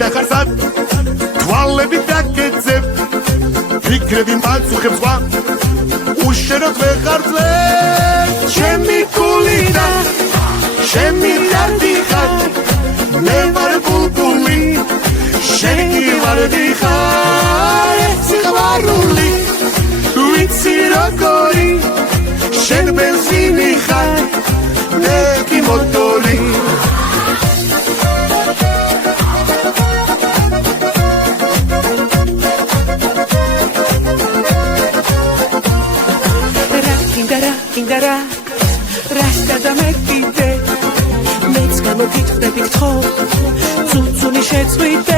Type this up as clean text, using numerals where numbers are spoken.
და ხარსად თვალები დაგეძებ ფიქრები მაწუხებს ვა უშენოდ ვეღარძლე ჩემი გული და ჩემი დარდი ხარ მე ვარ ბულბული შენი კი ვარ დიხარ სიყვარული ვიცი როგორი შენ ბენზინი ხარ მე კი მოტორი Indara, rasta da mekite, metzga mokit da pikto, zuzuni shetzvite.